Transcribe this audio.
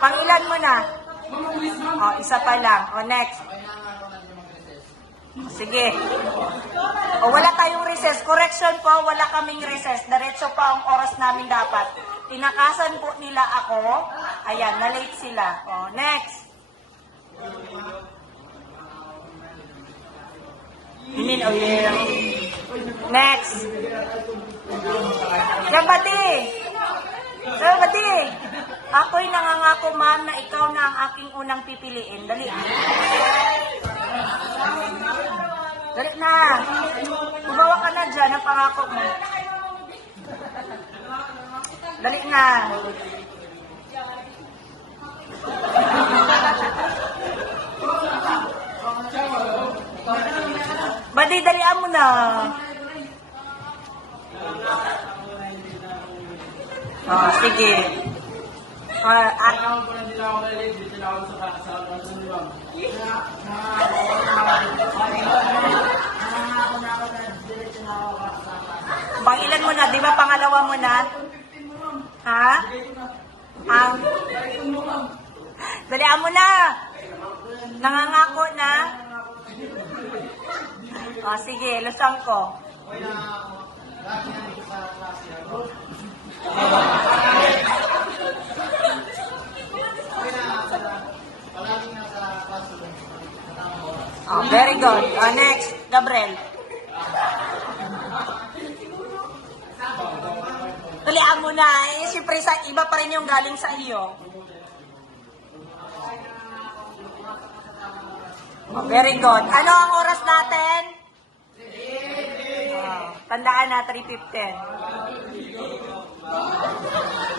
Pangilan mo na? Oh, isa pa lang. O, next. Sige. O, wala tayong recess. Correction po, wala kaming recess. Diretso pa ang oras namin dapat. Tinakasan po nila ako. Ayan, na-late sila. O, next. Hinin, oh yeah. Next. Yabati! Yabati! Ako'y nangangako, ma'am, na ikaw na ang aking unang pipiliin. Dali. Dali na. Gumawa ka na dyan ang pangako mo. Dali na. Badi, dalian mo na. Oh, sige. Ah, at, Pangilan mo na, di ba pangalawa mo na? Ha? Ang... Dalian mo na! Nangangako na? O, sige, lusang ko. Oh, very good. Oh, next, Gabriel. Tulian mo na. Eh, siyempre, sa, iba pa rin yung galing sa iyo. Oh, very good. Ano ang oras natin? Oh, tandaan na, 3.15.